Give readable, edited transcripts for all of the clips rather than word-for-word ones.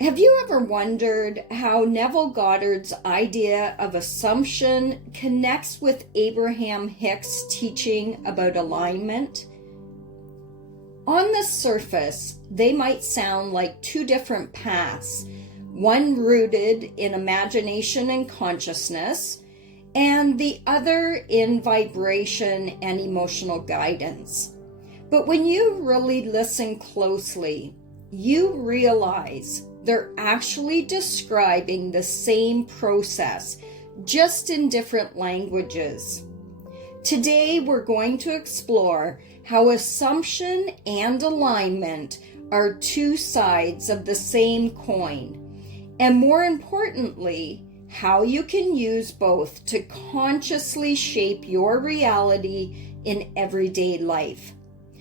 Have you ever wondered how Neville Goddard's idea of assumption connects with Abraham Hicks' teaching about alignment? On the surface, they might sound like two different paths, one rooted in imagination and consciousness, and the other in vibration and emotional guidance. But when you really listen closely, you realize they're actually describing the same process, just in different languages. Today, we're going to explore how assumption and alignment are two sides of the same coin, and more importantly, how you can use both to consciously shape your reality in everyday life.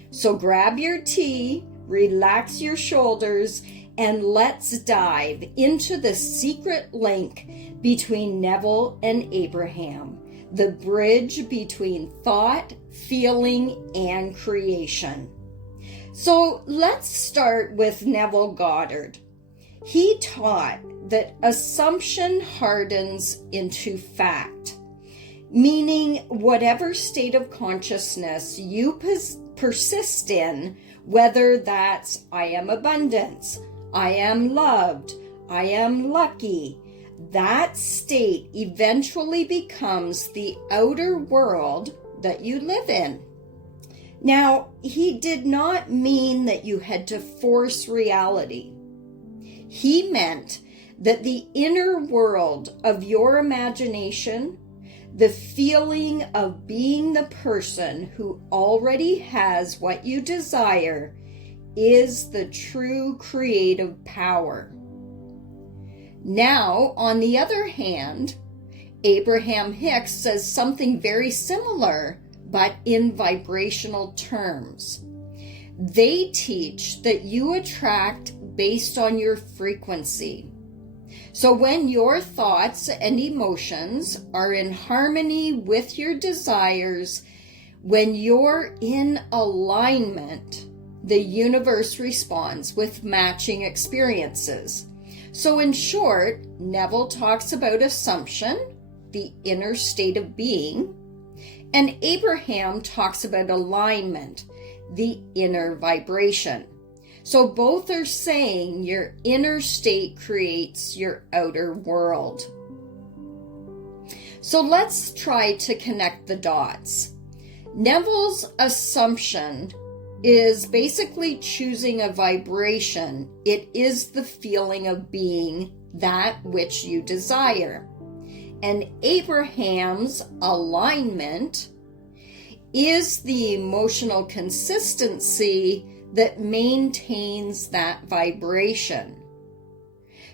So grab your tea, relax your shoulders, and let's dive into the secret link between Neville and Abraham, the bridge between thought, feeling, and creation. So let's start with Neville Goddard. He taught that assumption hardens into fact, meaning whatever state of consciousness you persist in, whether that's I am abundance, I am loved, I am lucky, that state eventually becomes the outer world that you live in. Now, he did not mean that you had to force reality. He meant that the inner world of your imagination, the feeling of being the person who already has what you desire, is the true creative power. Now, on the other hand, Abraham Hicks says something very similar, but in vibrational terms. They teach that you attract based on your frequency. So when your thoughts and emotions are in harmony with your desires, when you're in alignment, the universe responds with matching experiences. So in short, Neville talks about assumption, the inner state of being, and Abraham talks about alignment, the inner vibration. So both are saying your inner state creates your outer world. So let's try to connect the dots. Neville's assumption is basically choosing a vibration. It is the feeling of being that which you desire. And Abraham's alignment is the emotional consistency that maintains that vibration.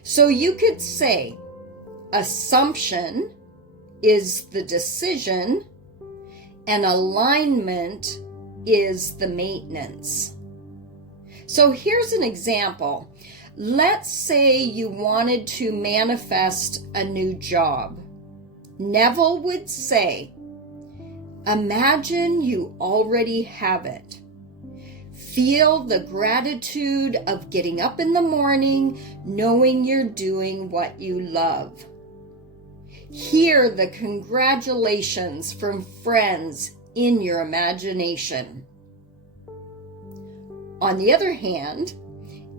So you could say assumption is the decision and alignment is the maintenance. So here's an example. Let's say you wanted to manifest a new job. Neville would say, imagine you already have it. Feel the gratitude of getting up in the morning, knowing you're doing what you love. Hear the congratulations from friends in your imagination. On the other hand,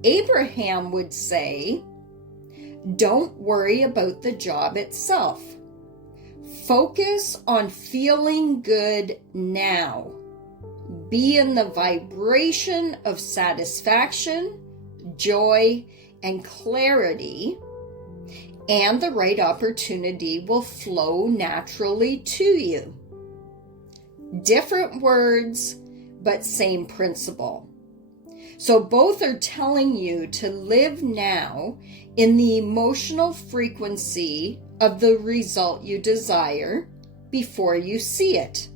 Abraham would say, don't worry about the job itself. Focus on feeling good now. Be in the vibration of satisfaction, joy, and clarity, and the right opportunity will flow naturally to you. Different words, but same principle. So both are telling you to live now in the emotional frequency of the result you desire before you see it.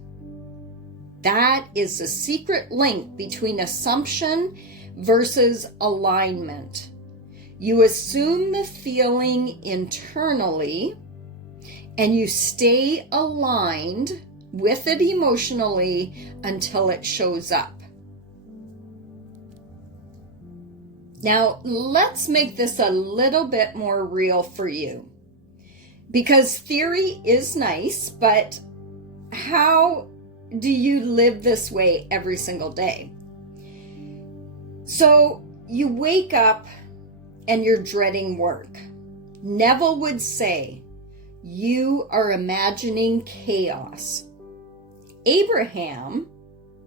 That is the secret link between assumption versus alignment. You assume the feeling internally and you stay aligned with it emotionally until it shows up. Now, let's make this a little bit more real for you. Because theory is nice, but how do you live this way every single day? So you wake up and you're dreading work. Neville would say, you are imagining chaos. Abraham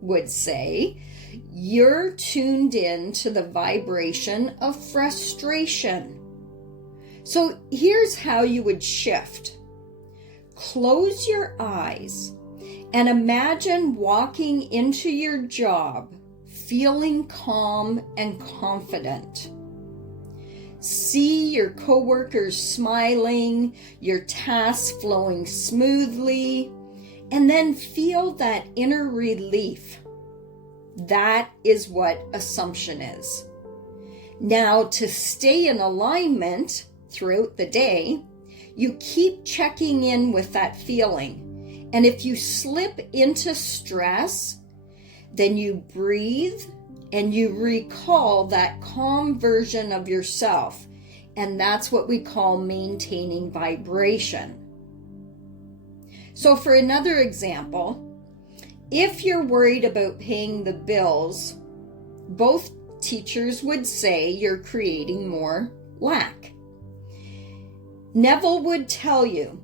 would say, you're tuned in to the vibration of frustration. So here's how you would shift. Close your eyes and imagine walking into your job feeling calm and confident. See your coworkers smiling, your tasks flowing smoothly, and then feel that inner relief. That is what assumption is. Now, to stay in alignment throughout the day, you keep checking in with that feeling. And if you slip into stress, then you breathe and you recall that calm version of yourself. And that's what we call maintaining vibration. So for another example, if you're worried about paying the bills, both teachers would say you're creating more lack. Neville would tell you,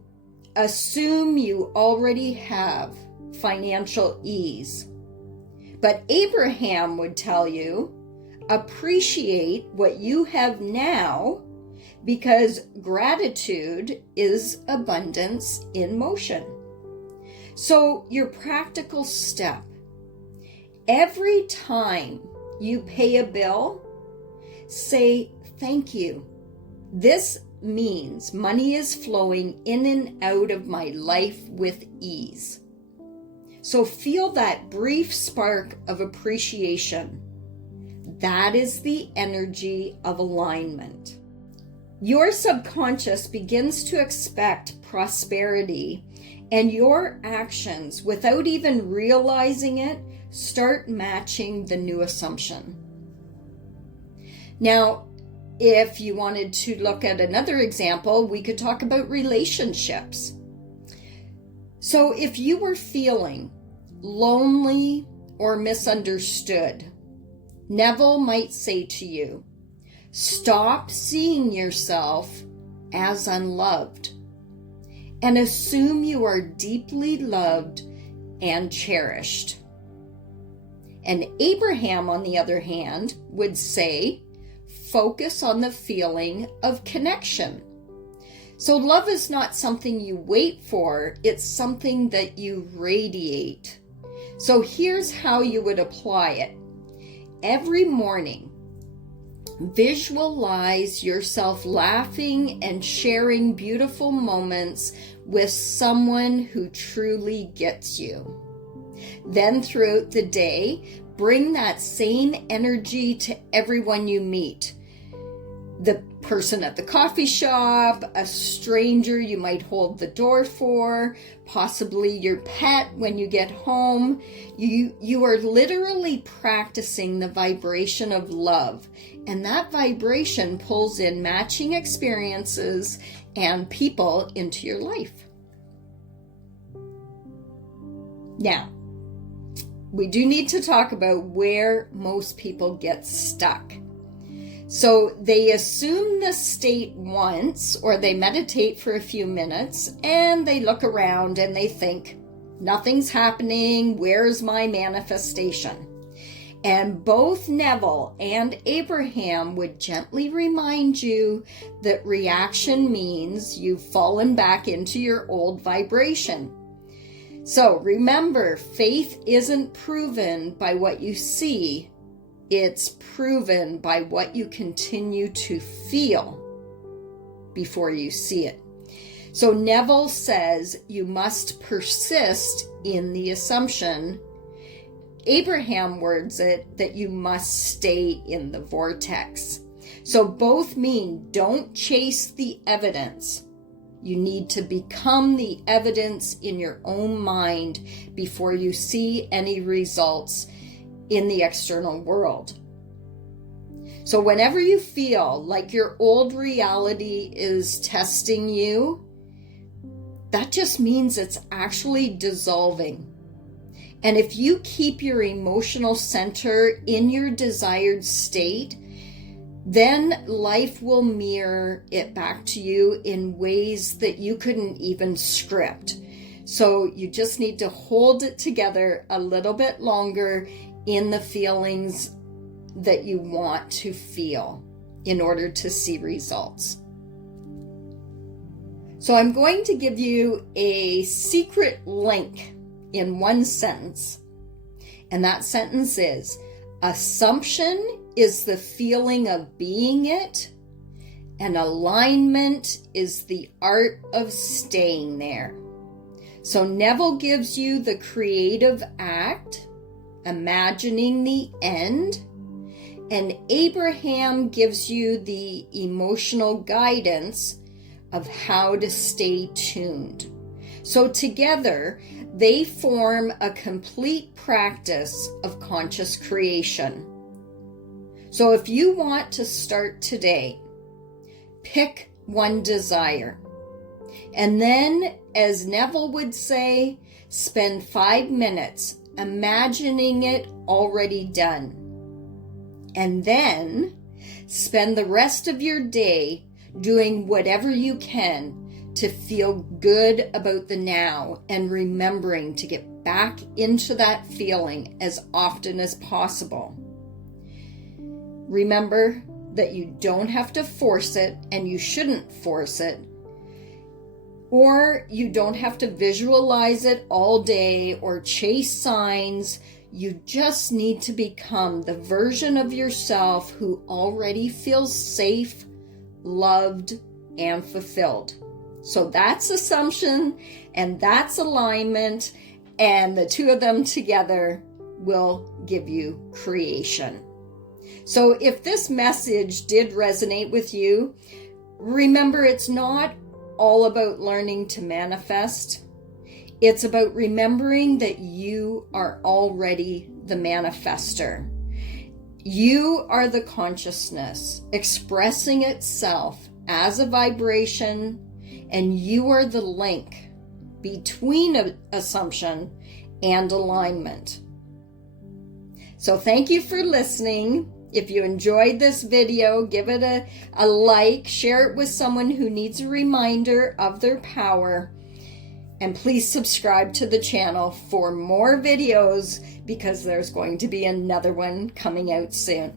assume you already have financial ease. But Abraham would tell you, appreciate what you have now, because gratitude is abundance in motion. So your practical step, every time you pay a bill, say thank you. This means money is flowing in and out of my life with ease. So feel that brief spark of appreciation. That is the energy of alignment. Your subconscious begins to expect prosperity, and your actions, without even realizing it, start matching the new assumption. Now, if you wanted to look at another example, we could talk about relationships. So if you were feeling lonely or misunderstood, Neville might say to you, stop seeing yourself as unloved and assume you are deeply loved and cherished. And Abraham, on the other hand, would say, focus on the feeling of connection. So love is not something you wait for, it's something that you radiate. So here's how you would apply it. Every morning, visualize yourself laughing and sharing beautiful moments with someone who truly gets you. Then throughout the day, bring that same energy to everyone you meet. The person at the coffee shop, a stranger you might hold the door for, possibly your pet when you get home. You are literally practicing the vibration of love, and that vibration pulls in matching experiences and people into your life. Now, we do need to talk about where most people get stuck. So they assume the state once, or they meditate for a few minutes, and they look around and they think, nothing's happening, where's my manifestation? And both Neville and Abraham would gently remind you that reaction means you've fallen back into your old vibration. So remember, faith isn't proven by what you see, it's proven by what you continue to feel before you see it. So Neville says you must persist in the assumption. Abraham words it that you must stay in the vortex. So both mean don't chase the evidence. You need to become the evidence in your own mind before you see any results in the external world. So whenever you feel like your old reality is testing you, that just means it's actually dissolving. And if you keep your emotional center in your desired state, then life will mirror it back to you in ways that you couldn't even script. So you just need to hold it together a little bit longer in the feelings that you want to feel in order to see results. So I'm going to give you a secret link in one sentence. And that sentence is, assumption is the feeling of being it, and alignment is the art of staying there. So Neville gives you the creative act, imagining the end, and Abraham gives you the emotional guidance of how to stay tuned. So together, they form a complete practice of conscious creation. So if you want to start today, pick one desire. And then, as Neville would say, spend 5 minutes imagining it already done. And then spend the rest of your day doing whatever you can to feel good about the now and remembering to get back into that feeling as often as possible. Remember that you don't have to force it, and you shouldn't force it, or you don't have to visualize it all day or chase signs. You just need to become the version of yourself who already feels safe, loved, and fulfilled. So that's assumption and that's alignment, and the two of them together will give you creation. So if this message did resonate with you, remember it's not all about learning to manifest. It's about remembering that you are already the manifester. You are the consciousness expressing itself as a vibration, and you are the link between assumption and alignment. So thank you for listening. If you enjoyed this video, give it a like, share it with someone who needs a reminder of their power, and please subscribe to the channel for more videos because there's going to be another one coming out soon.